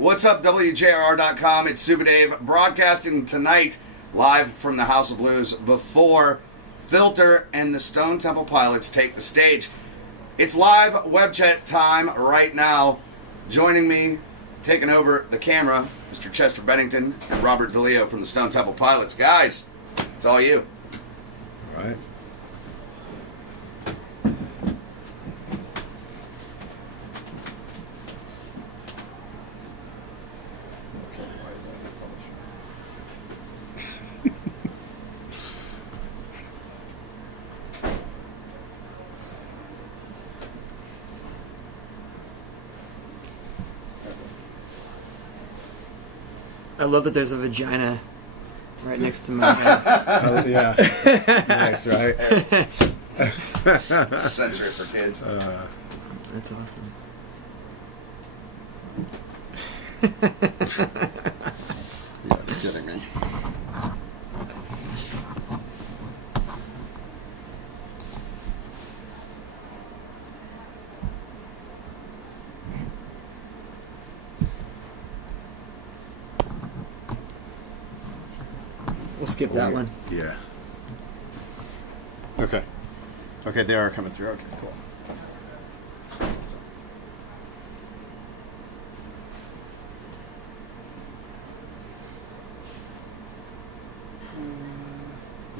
What's up, WJRR.com? It's Super Dave broadcasting tonight live from the House of Blues before Filter and the Stone Temple Pilots take the stage. It's live web chat time right now. Joining me, taking over the camera, Mr. Chester Bennington and Robert DeLeo from the Stone Temple Pilots. Guys, it's all you. All right. I love that there's a vagina right next to my head. Oh, yeah. Nice, right? Censor it for kids. That's awesome. You're kidding me. We'll skip that one. Yeah. Okay. Okay, they are coming through. Okay, cool.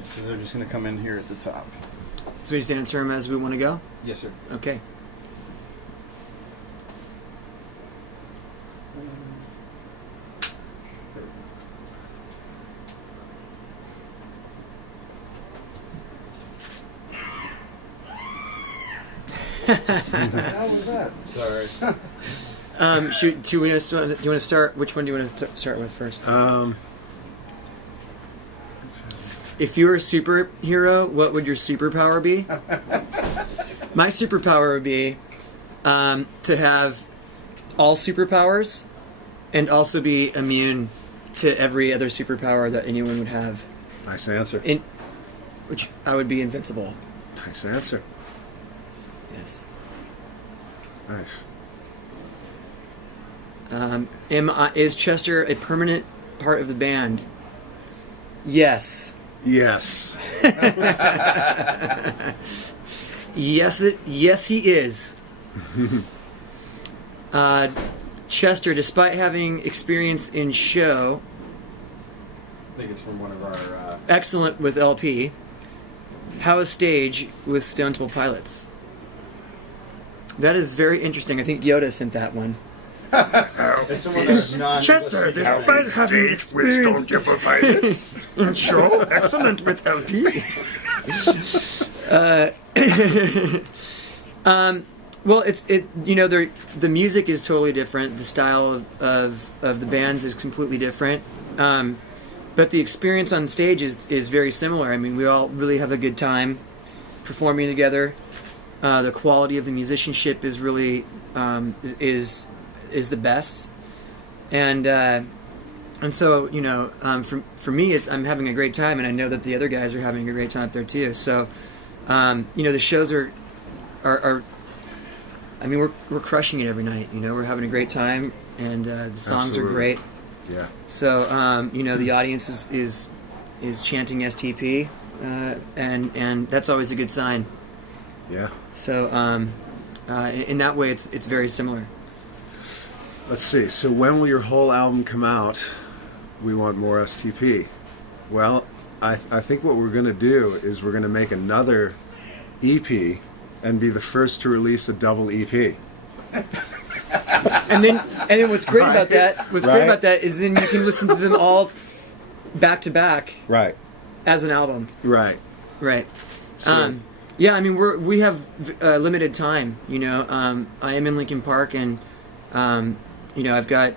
So they're just going to come in here at the top. So we just answer them as we want to go? Yes, sir. Okay. How was that? Sorry. Do you want to start? Which one do you want to start with first? If you were a superhero, what would your superpower be? My superpower would be to have all superpowers and also be immune to every other superpower that anyone would have. Nice answer. Which I would be invincible. Nice answer. Yes. Nice. Is Chester a permanent part of the band? Yes. Yes. Yes, he is. Chester, despite having experience in show, I think it's from one of our... excellent with LP, how is stage with Stone Temple Pilots? That is very interesting. I think Yoda sent that one. It's someone that's not... Chester, despite having experience Temple Pilots. in show, excellent with LP. Well, the music is totally different. The style of the bands is completely different. But the experience on stage is very similar. I mean, we all really have a good time performing together. The quality of the musicianship is really is the best, and so for me, I'm having a great time, and I know that the other guys are having a great time up there too. So the shows are I mean, we're crushing it every night. We're having a great time, and the songs Absolutely. are great. Yeah. So the audience is chanting STP, and that's always a good sign. Yeah. So in that way, it's very similar. Let's see. So when will your whole album come out? We want more STP. Well, I think what we're going to do is we're going to make another EP and be the first to release a double EP. And then what's great Right. about that? What's great Right. about that is then you can listen to them all back to back Right. as an album. Right. Right. So, Yeah, I mean we have limited time. I am in Lincoln Park, and I've got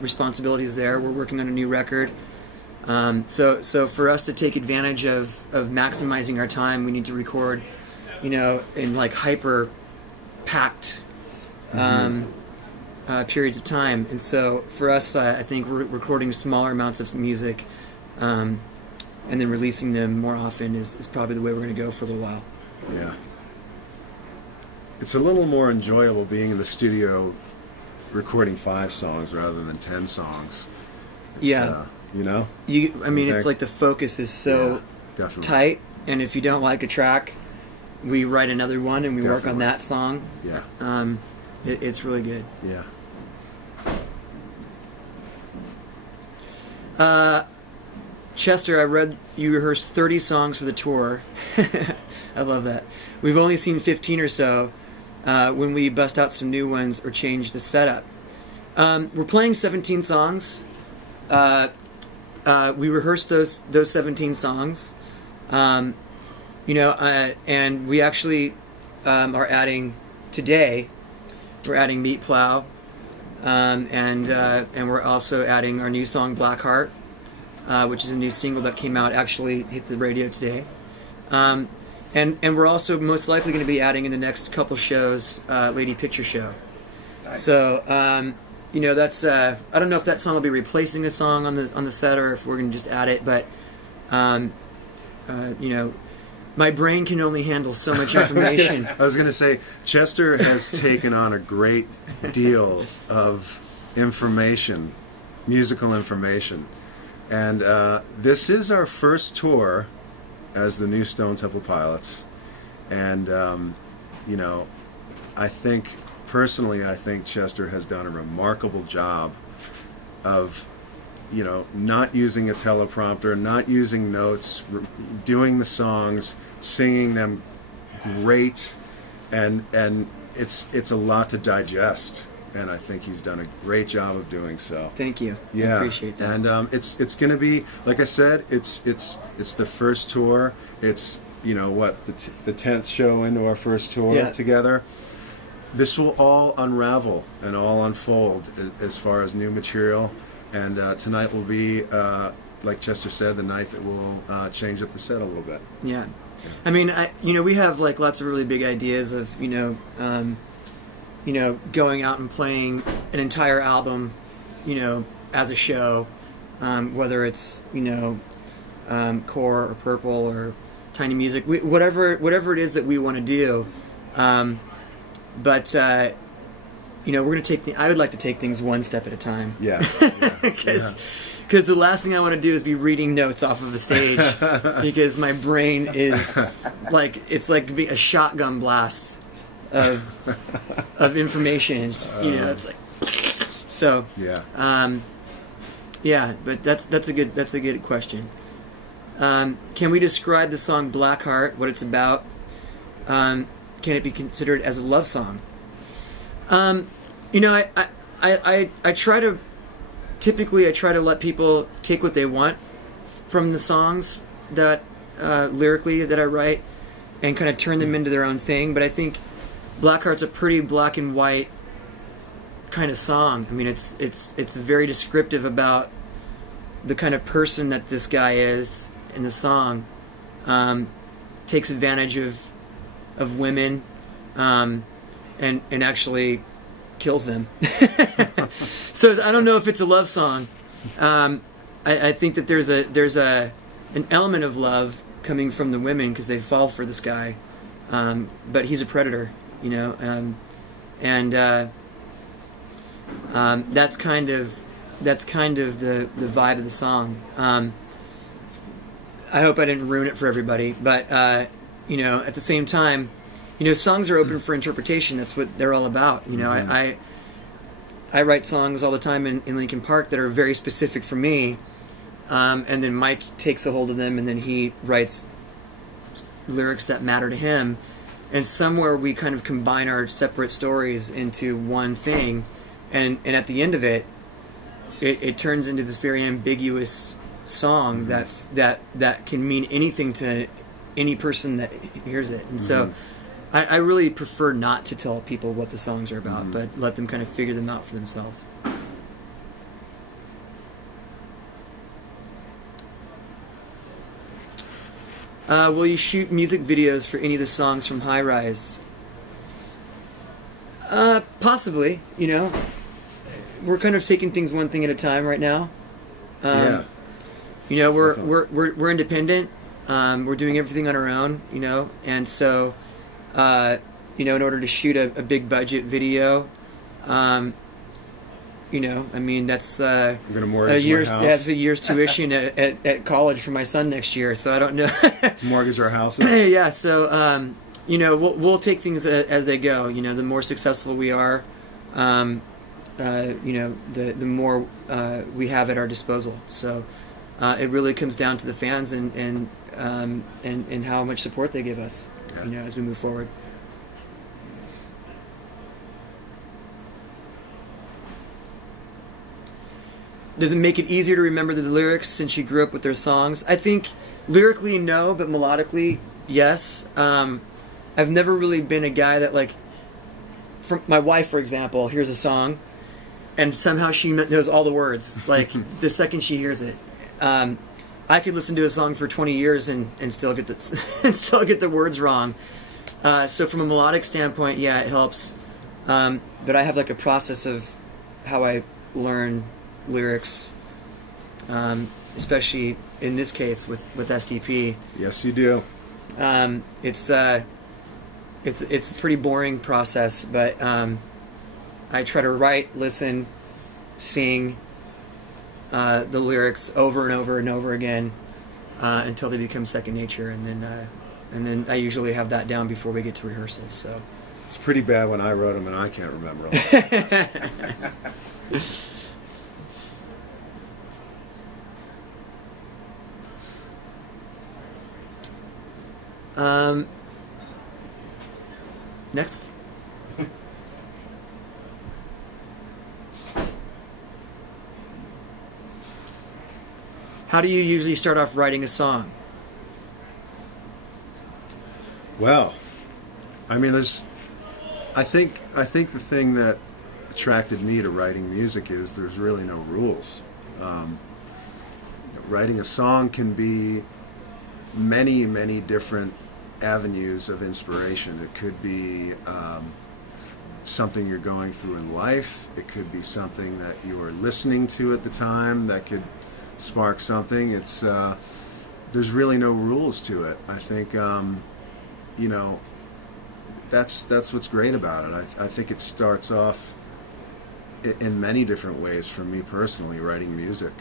responsibilities there. We're working on a new record. So for us to take advantage of maximizing our time, we need to record, in like hyper packed periods of time. And so for us, I think we're recording smaller amounts of music, and then releasing them more often is probably the way we're going to go for a little while. Yeah. It's a little more enjoyable being in the studio recording 5 songs rather than 10 songs. It's, Yeah. You know? I mean, it's like the focus is so definitely. tight, and if you don't like a track, we write another one and we work on Definitely. that song. Yeah. It's really good. Yeah. Chester, I read you rehearsed 30 songs for the tour. I love that. We've only seen 15 or so when we bust out some new ones or change the setup. We're playing 17 songs. We rehearsed those 17 songs. And we actually are adding today. We're adding Meat Plow, and we're also adding our new song Blackheart, which is a new single that came out, actually hit the radio today. And we're also most likely going to be adding in the next couple shows Lady Picture Show. Nice. So that's I don't know if that song will be replacing a song on the set or if we're going to just add it, but my brain can only handle so much information. I was going to say, Chester has taken on a great deal of information, musical information. And this is our first tour as the new Stone Temple Pilots. And, I think Chester has done a remarkable job of, not using a teleprompter, not using notes, doing the songs, singing them great, and it's a lot to digest. And I think he's done a great job of doing so. Thank you. Yeah, I appreciate that. And it's going to be, like I said, it's the first tour. It's the 10th show into our first tour together. This will all unravel and all unfold as far as new material. And tonight will be, like Chester said, the night that we'll change up the set a little bit. Yeah. I mean, we have like lots of really big ideas of, going out and playing an entire album, as a show, whether it's, Core or Purple or Tiny Music, whatever it is that we want to do. But we're going to I would like to take things one step at a time. Yeah. Because the last thing I want to do is be reading notes off of a stage because my brain is it's like a shotgun blast of information. It's just, it's like so. Yeah. But that's a good question. Can we describe the song Blackheart? What it's about? Can it be considered as a love song? I try to let people take what they want from the songs that lyrically that I write and kind of turn them into their own thing. But I think Blackheart's a pretty black and white kind of song. I mean, it's very descriptive about the kind of person that this guy is in the song. Takes advantage of women, and actually kills them. So I don't know if it's a love song. I think that there's an element of love coming from the women because they fall for this guy, but he's a predator, and that's kind of the vibe of the song. I hope I didn't ruin it for everybody, but at the same time, songs are open for interpretation. That's what they're all about. I write songs all the time in Lincoln Park that are very specific for me, and then Mike takes a hold of them, and then he writes lyrics that matter to him, and somewhere we kind of combine our separate stories into one thing, and at the end of it, it turns into this very ambiguous song that can mean anything to any person that hears it, and so I really prefer not to tell people what the songs are about, but let them kind of figure them out for themselves. Will you shoot music videos for any of the songs from High Rise? Possibly. We're kind of taking things one thing at a time right now. We're independent. We're doing everything on our own. And so. In order to shoot a big budget video, You know, I mean, that's I'm gonna a mortgage year's my house. that's a year's tuition at college for my son next year. So I don't know. Mortgage our houses. Yeah. So you know, we'll take things as they go. You know, the more successful we are, you know, the more we have at our disposal. So it really comes down to the fans and how much support they give us. Yeah. You know, as we move forward. Does it make it easier to remember the lyrics since you grew up with their songs? I think lyrically, no, but melodically, yes. I've never really been a guy that, like, from my wife, for example, hears a song, and somehow she knows all the words, like, the second she hears it. I could listen to a song for 20 years and still get the and still get the words wrong. So from a melodic standpoint, yeah, it helps. But I have like a process of how I learn lyrics, especially in this case with STP. Yes, you do. It's a pretty boring process, but I try to write, listen, sing the lyrics over and over and over again until they become second nature, and then I usually have that down before we get to rehearsals. So It's pretty bad when I wrote them and I can't remember them. Next. How do you usually start off writing a song? Well, I mean, I think the thing that attracted me to writing music is there's really no rules. Writing a song can be many, many different avenues of inspiration. It could be something you're going through in life. It could be something that you're listening to at the time that could spark something. It's there's really no rules to it. I think you know, that's what's great about it. I think it starts off in many different ways for me personally, writing music,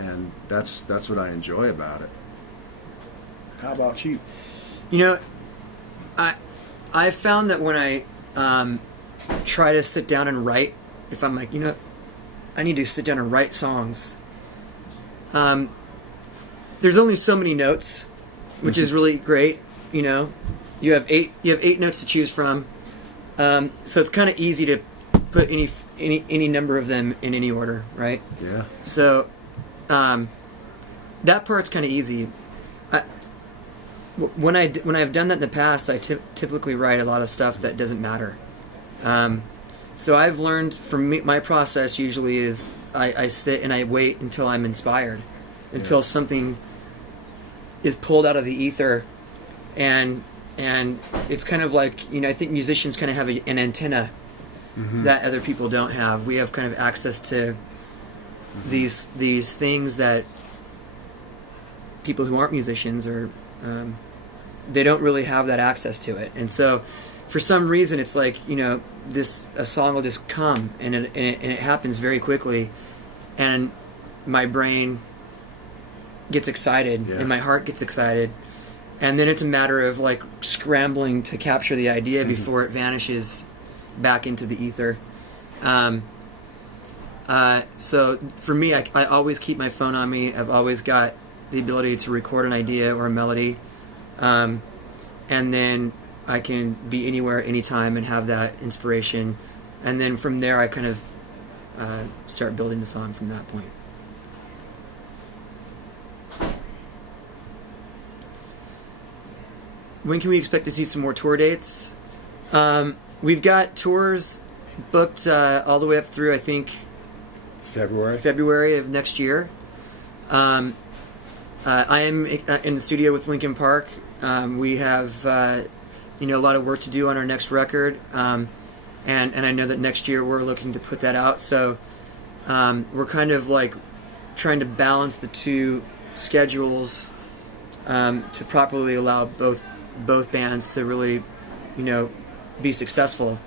and that's what I enjoy about it. How about you? You know, I found that when I try to sit down and write, if I'm like, you know, I need to sit down and write songs, there's only so many notes, which is really great. You know, you have eight notes to choose from, so it's kind of easy to put any number of them in any order, right? Yeah. So that part's kind of easy. When I've done that in the past, I typically write a lot of stuff that doesn't matter. So I've learned from me, my process usually is I sit and I wait until I'm inspired, until something is pulled out of the ether, and it's kind of like, you know, I think musicians kind of have an antenna that other people don't have. We have kind of access to these things that people who aren't musicians or they don't really have that access to it. And so for some reason it's like, you know, a song will just come and it happens very quickly, and my brain gets excited and my heart gets excited, and then it's a matter of like scrambling to capture the idea before it vanishes back into the ether. So for me, I always keep my phone on me. I've always got the ability to record an idea or a melody, and then I can be anywhere, anytime, and have that inspiration. And then from there, I kind of start building the song from that point. When can we expect to see some more tour dates? We've got tours booked all the way up through, I think, February of next year. I am in the studio with Linkin Park. We have a lot of work to do on our next record, and I know that next year we're looking to put that out. So we're kind of like trying to balance the two schedules to properly allow both bands to really, be successful.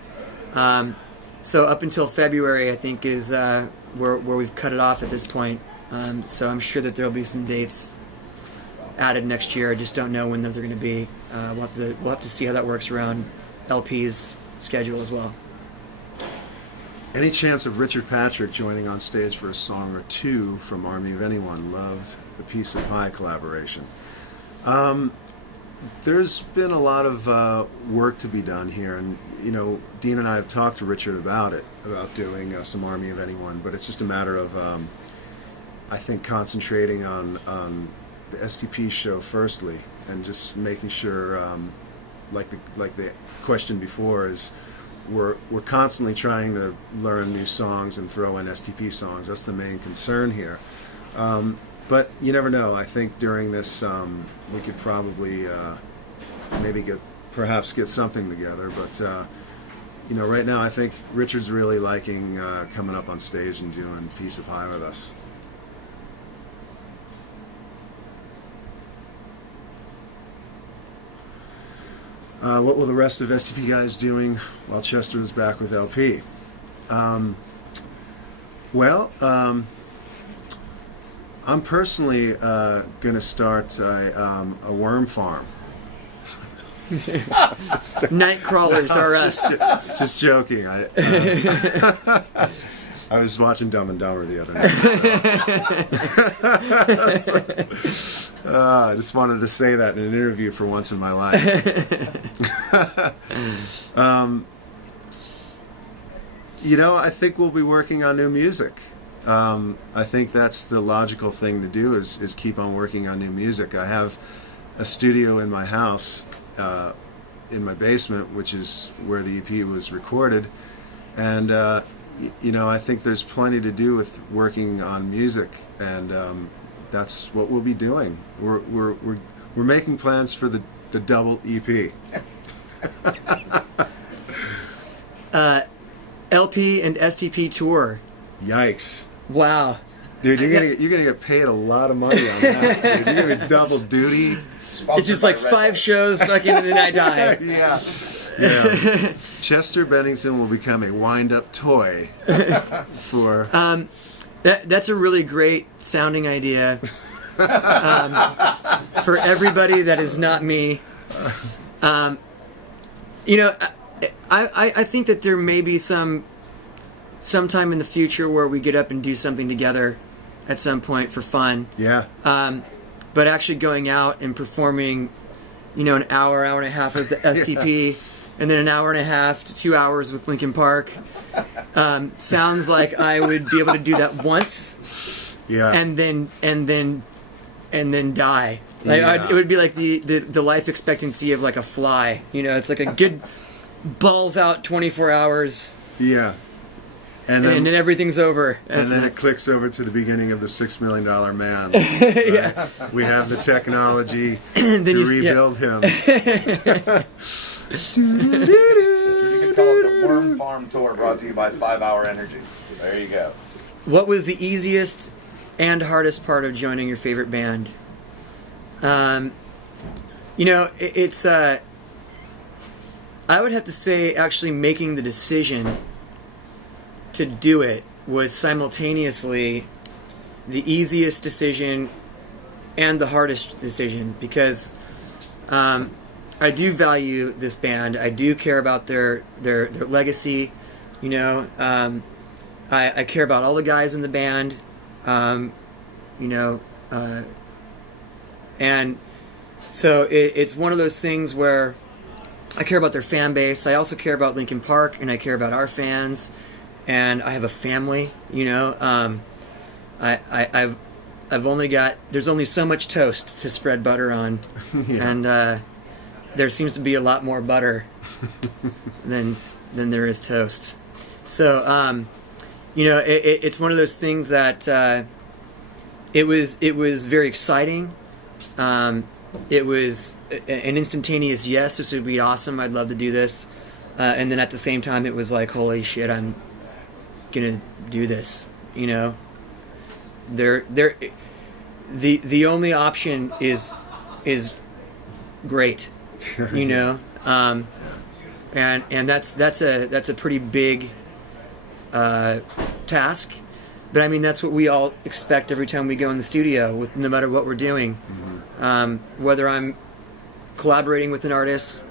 So up until February, I think, is where we've cut it off at this point. So I'm sure that there'll be some dates added next year. I just don't know when those are going to be. We'll have to see how that works around LP's schedule as well. Any chance of Richard Patrick joining on stage for a song or two from Army of Anyone? Loved the Piece of Pie collaboration. There's been a lot of work to be done here, and Dean and I have talked to Richard about doing some Army of Anyone, but it's just a matter of I think concentrating on the STP show firstly, and just making sure, like the question before, is we're constantly trying to learn new songs and throw in STP songs. That's the main concern here. But you never know. I think during this we could probably maybe get something together. But right now I think Richard's really liking coming up on stage and doing Piece of Pie with us. What will the rest of STP guys doing while Chester is back with LP? I'm personally going to start a worm farm. Night crawlers are us. Just joking. I was watching Dumb and Dumber the other night. I just wanted to say that in an interview for once in my life. I think we'll be working on new music. I think that's the logical thing to do is keep on working on new music. I have a studio in my house, in my basement, which is where the EP was recorded, and I think there's plenty to do with working on music, and that's what we'll be doing. We're making plans for the double EP. LP and STP tour. Yikes! Wow, dude, you're gonna get paid a lot of money on that. Dude. You're gonna be double duty. It's just like 5 shows, fucking, and then I die. Yeah. Chester Bennington will become a wind-up toy for. That's a really great sounding idea for everybody that is not me. I think that there may be sometime in the future where we get up and do something together at some point for fun. Yeah. But actually going out and performing, an hour and a half with the STP, and then an hour and a half to 2 hours with Linkin Park, sounds like I would be able to do that once. Yeah. And then die. Like it would be like the life expectancy of like a fly. It's like a good balls out 24 hours. Yeah. And then everything's over. And then it clicks over to the beginning of the $6 Million Man. Yeah. We have the technology to rebuild him. You could call it the Worm Farm Tour, brought to you by 5 Hour Energy. There you go. What was the easiest and hardest part of joining your favorite band? It's I would have to say actually making the decision to do it was simultaneously the easiest decision and the hardest decision, because I do value this band. I do care about their legacy. I care about all the guys in the band. And so it's one of those things where I care about their fan base. I also care about Linkin Park, and I care about our fans. And I have a family, I've only got, there's only so much toast to spread butter on. Yeah. And there seems to be a lot more butter than there is toast. So, it's one of those things that it was very exciting. It was an instantaneous yes, this would be awesome, I'd love to do this. And then at the same time, it was like, holy shit, I'm gonna do this. The only option is great. And that's a pretty big task. But I mean, that's what we all expect every time we go in the studio, with no matter what we're doing. Whether I'm collaborating with an artist,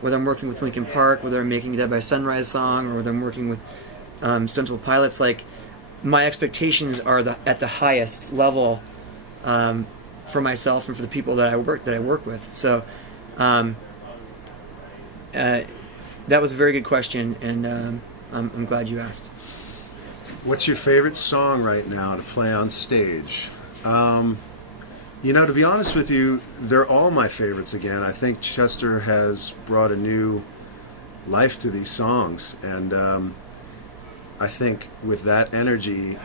whether I'm working with Linkin Park, whether I'm making a Dead by Sunrise song, or whether I'm working with Stone Temple Pilots, like, my expectations are at the highest level for myself and for the people that I work with. So that was a very good question, and I'm glad you asked. What's your favorite song right now to play on stage? To be honest with you, they're all my favorites again. I think Chester has brought a new life to these songs, and I think with that energy,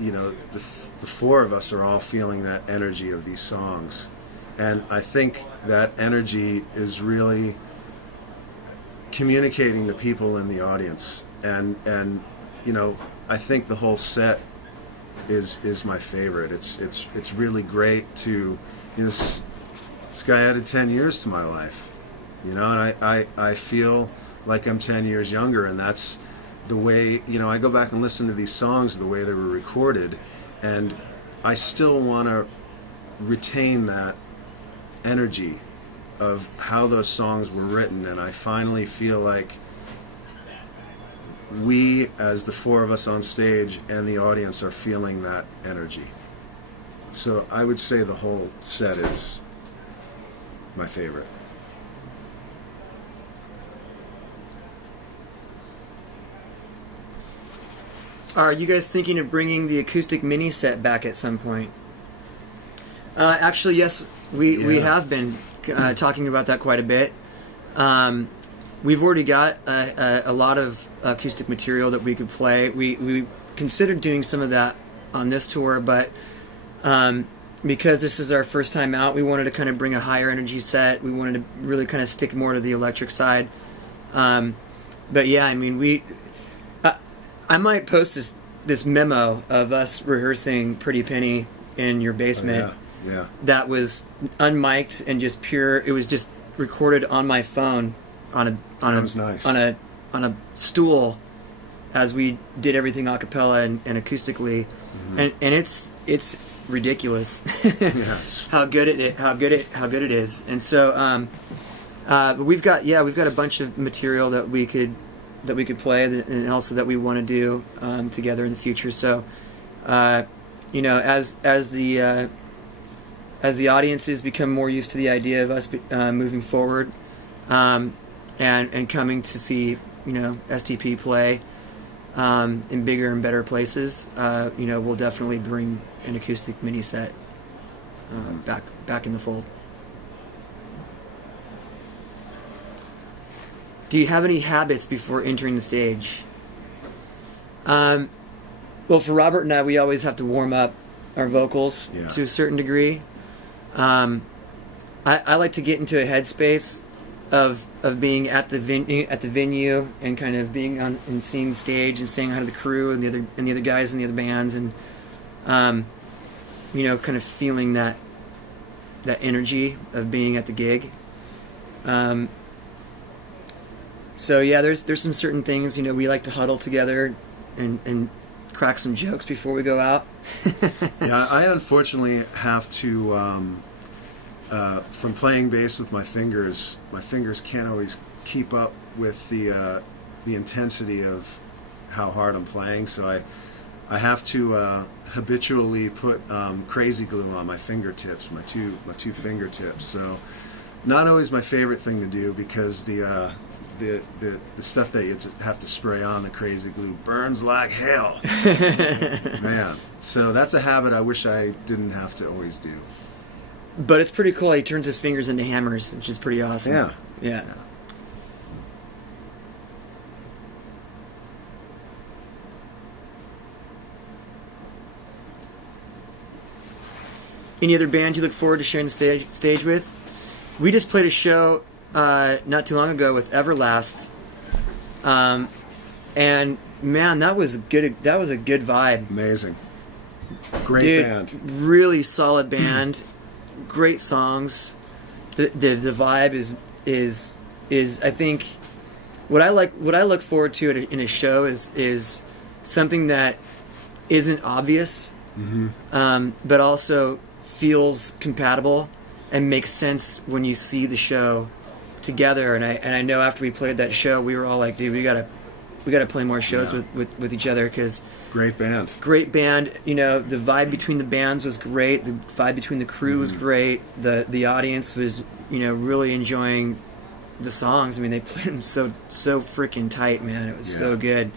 the four of us are all feeling that energy of these songs. And I think that energy is really communicating to people in the audience. And I think the whole set is my favorite. It's really great to, this guy added 10 years to my life, and I feel like I'm 10 years younger, and that's the way, I go back and listen to these songs the way they were recorded, and I still want to retain that energy of how those songs were written, and I finally feel like we, as the four of us on stage and the audience, are feeling that energy. So I would say the whole set is my favorite. Are you guys thinking of bringing the acoustic mini set back at some point? Actually, yes, we have been talking about that quite a bit. We've already got a lot of acoustic material that we could play. We considered doing some of that on this tour, but because this is our first time out, we wanted to kind of bring a higher energy set. We wanted to really kind of stick more to the electric side. But yeah, I mean, I might post this memo of us rehearsing Pretty Penny in your basement. Yeah. That was unmiked and just pure. It was just recorded on my phone on a stool as we did everything a cappella and acoustically, and it's ridiculous how good it is. And so but we've got a bunch of material that we could play, and also that we want to do together in the future. So as the audiences become more used to the idea of us moving forward, and coming to see STP play in bigger and better places, we'll definitely bring an acoustic mini set back in the fold. Do you have any habits before entering the stage? Well, for Robert and I, we always have to warm up our vocals to a certain degree. I like to get into a headspace of being at the venue and kind of being on and seeing the stage and saying hi to the crew and the other guys and the other bands, and kind of feeling that energy of being at the gig. So yeah, there's some certain things, we like to huddle together and crack some jokes before we go out. Yeah, I unfortunately have to, from playing bass with my fingers can't always keep up with the intensity of how hard I'm playing, so I have to habitually put crazy glue on my fingertips, my two fingertips. So not always my favorite thing to do, because the stuff that you have to spray on the crazy glue burns like hell. Man. So that's a habit I wish I didn't have to always do. But it's pretty cool. He turns his fingers into hammers, which is pretty awesome. Yeah. Any other bands you look forward to sharing the stage with? We just played a show not too long ago with Everlast, and man, that was a good vibe. Amazing, great band, really solid band, great songs. The vibe is I think what I look forward to in a show is something that isn't obvious, but also feels compatible and makes sense when you see the show together. And I know after we played that show, we were all like, dude, we gotta play more shows with each other, because Great band. You know, the vibe between the bands was great. The vibe between the crew was great. The audience was, you know, really enjoying the songs. I mean, they played them so freaking tight, man. It was so good.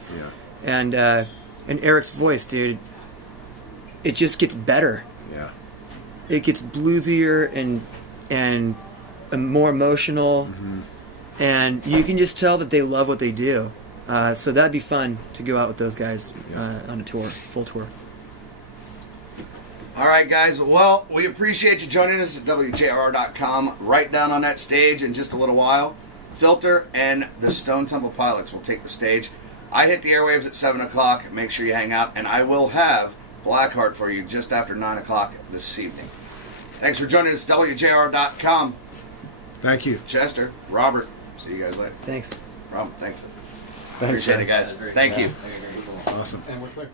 Yeah. And Eric's voice, dude, it just gets better. Yeah. It gets bluesier and more emotional, and you can just tell that they love what they do. So that'd be fun to go out with those guys on a tour, full tour. All right, guys. Well, we appreciate you joining us at WJRR.com. Right down on that stage in just a little while, Filter and the Stone Temple Pilots will take the stage. I hit the airwaves at 7 o'clock. Make sure you hang out, and I will have Blackheart for you just after 9 o'clock this evening. Thanks for joining us at WJRR.com. Thank you. Chester, Robert, see you guys later. Thanks. Rob, thanks. Thanks, Appreciate man. it, guys. Thank you. Awesome. And we're clear.